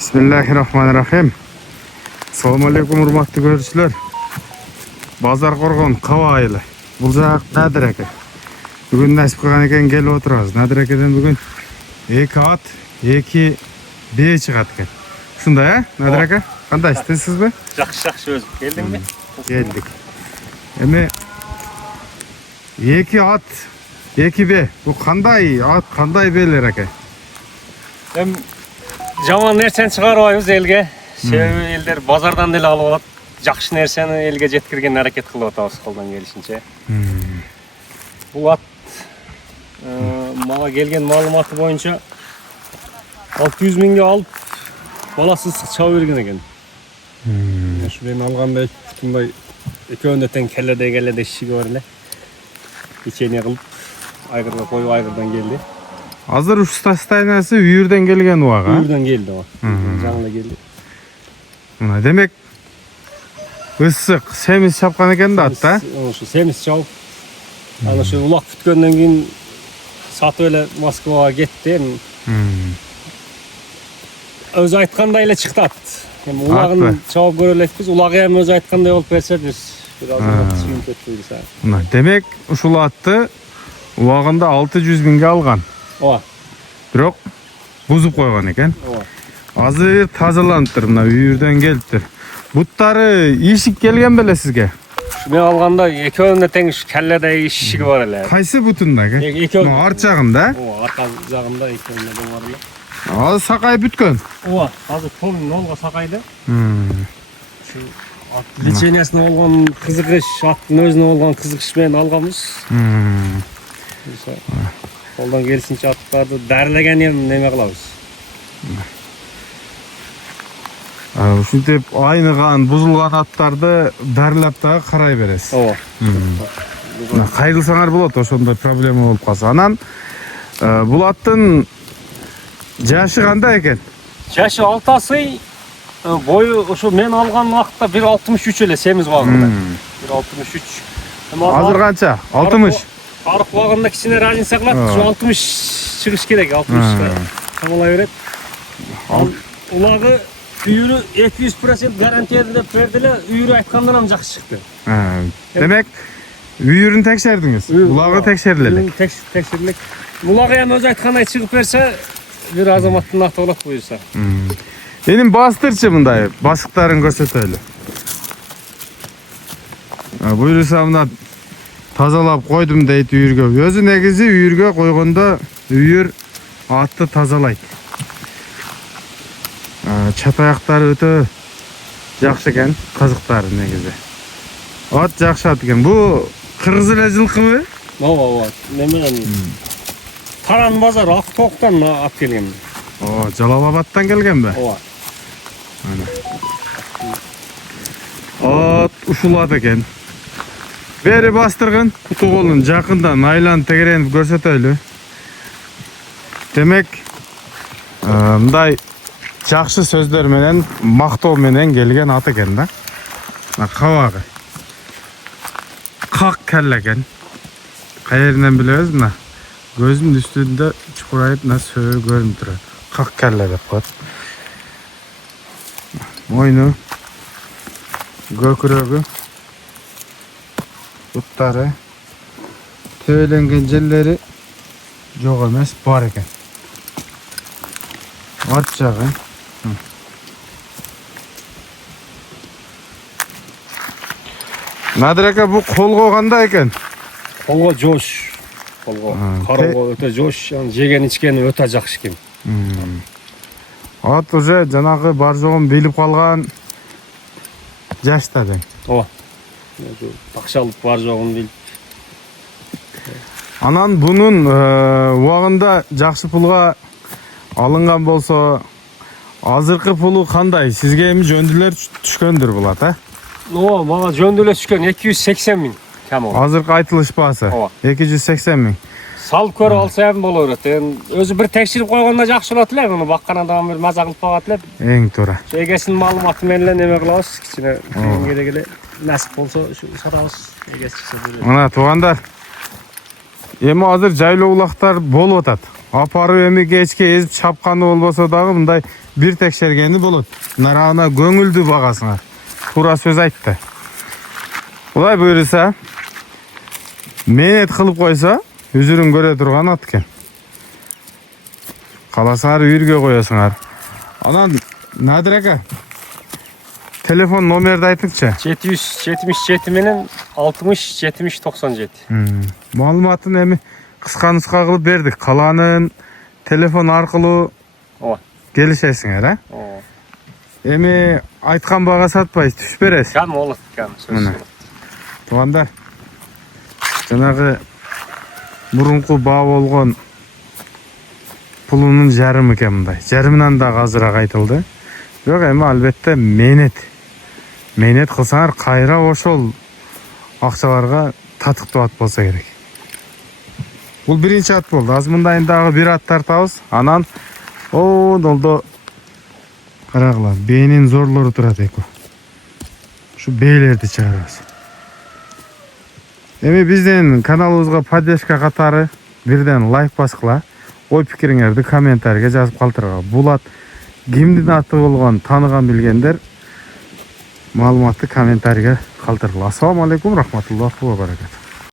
Bismillahirrahmanirrahim. Assalamu alaikum urmatlı görüşler. Bazar Qorgon Qava aylı. Бұл жақ Nadir aka. Бүгін насип қылған екен келіп отырамыз. Nadir акадан бүгін 2 at, 2 бие шығады екен. Шындай, Nadir aka? Қандай істейсіз бе? Жақсы өзім. Келдің бе? Келдік. Эми 2 at, 2 бие. Бұл қандай at, қандай биелер aka? Жаман нәрсені шығарып елге. Себебі елдер базардан деле алып алат. Жақсы нәрсені елге жеткірген әрекет қылып атабыз қолдан келишинче. Бұл ат мага келген маалыматы бойынша 600 миңге алып баласыз чабы берген екен. Ошо мен алганда мындай экөөнө тең келеде ишиге бар эле. Печенье кылып айгырга коюп айгырдан келди. Азыр ушу состояниясы үйүрдөн келген убага. Үйүрдөн келди ооба. Жаңылы келди. Демек ысык, семиз чапкан экен да атта. Ошо семиз чабып. Аны ошо улак бүткөндөн кийин сатып эле Москвага кетти. Өзү айткандай эле чыкты ат. Улагын чабып көрө элекпиз. Улагы эми өзү айткандай болуп берсе бир азыр түшүнүп кетти. Демек ушул атты улагында 600 миңге алган. Ооба. Бирок бузуп койгон экен. Ооба. Азыр тазаланыптыр, мына үйүрдөн келиптир. Буттары ишик келген беле сизге? Мен алганда экөөнө тең келледе ишиги бар эле. Кайсы бутунда экен? Экөө. Арт жагында? Ооба, арка жагында экөөнө тең бар эле. Азыр сакай бүткөн. Ооба, азыр полный нолго сакайды. Ушу лечениясына болгон кызыгыш, аттын өзүнө болгон кызыгыш менен алганбыз. Колдон келишинче аттарды дарылеген неме кылабыз. Ушинтип айныган, бузулган аттарды дарылап дагы карай бересиз. Ооба. Кайрылсаңар болот, ошондой проблема болуп калса. Анан бул аттын жашы кандай экен? Жашы 6 асый, бою ошо мен алган убакытта 1.63 эле семиз багында. 1.63. Азыр канча? 60. Арык багында кичине разница кылат. Ошо 60 чыгыш керек, 60 камалай берет. Улагы үйүрү 200% гарантия деп берди эле, үйүрү айткандан ham жакшы чыкты. Демек, үйүрүн текшердиңиз. Улагы текшерилет. Текшерилет. Улагы ham өзү айткандай чыгып берсе, бир азаматтын аты болот буюрса. Эним бастырчы мындай, басыктарын көрсөтөлү. Буюрса мына тазалап койдум дейт үйүргө. Өзү негизи үйүргө койгондо үйүр атты тазалайт. Чатаяктары өтө жакшы экен, кызыктары негизи. Ат жакшы ат экен. Бу кыргыз эле жылкыбы? Ооба. Немен Таран базар Актоктан ат келген. Жалал-Абадтан келгенби? Ооба. Ат ушул ат экен. Бери бастыргын, куту колун жакындан айланып тегеренип көрсөтөлү. Демек, мындай жакшы сөздөр менен, мактоо менен келген ат экен да. Кабагы. Как келе экен. Кайеринен билебиз мына. Көзүнүн үстүндө чукурайып мына сөөгү көрүнүп турат. Как келе деп коет. Мойну, көкүрөгү, буттары, төбөленген жерлери жок эмес, бар экен. Арт жагы. Nadir aka, bu колго кандай экен? Колго жош. Колго кароого өтө жош, жеген ичкени өтө жакшы экен. Ат уже жанагы бар жогун билип калган жашта дең. Ооба. Такшалып бар жогун билип. Анан бунун убагында жакшы пулга алынган болсо, азыркы пулу кандай? Сизге эми жөндүлөр түшкөндүр бул ат, Ооба, мага жөндүлө түшкөн 280 миң камол. Азыркы айтылыш баасы 280 миң. Салып көрүп алса ham боло берет. Өзү бир текширип койгондо жакшы болот эле, муну баккан адам бир маза кылып багат эле. Эң туура. Эгесинин маалыматы менен эле неме кылабыз, кичине келе насип болсо сатабыз. Эгеси чыкса. Мына туугандар, эми азыр жайлоо улактар болуп атат. Апарып эми кечке эзип чапканы болбосо дагы мындай бир текшергени болот. Нарагына көңүлдүү багасыңар. Туура сөз айтты. Булай буйруса, менет кылып койсо, үзүрүн көрө турган ат экен. Каласаңар үйүргө коесуңар. Анан Надир ака, телефон номерди айтыңчы. 777 менен 60 70 97. Маалыматын эми кыска нуска кылып бердик. Каланын телефон аркылуу Ооба. келишесиңер, а? Ооба. Эми айткан бага сатпайсыз, түш бересиз. Кам болот, кам. Мына. Туугандар, жанагы мурунку баа болгон пулунун жарымы экен мындай. Жарымынан да азыраак айтылды. Бирок эми албетте менет кылсаңар кайра ошол акчаларга татыктуу ат болсо керек. Бул биринчи ат болду. Азыр мындайын дагы бир ат тартабыз. Анан долдо карагыла, бээнин зорлору турат экен. Ушу бээлерди чыгарабыз. Эми биздин каналыбызга поддержка катары бирден лайк баскыла. Ой пикириңерди комментарийге жазып калтыргыла. Бул ат кимдин аты болгон тааныган билгендер маалыматты комментарийге калтыргыла. Ассаламу алейкум, рахматуллахи ва баракатух.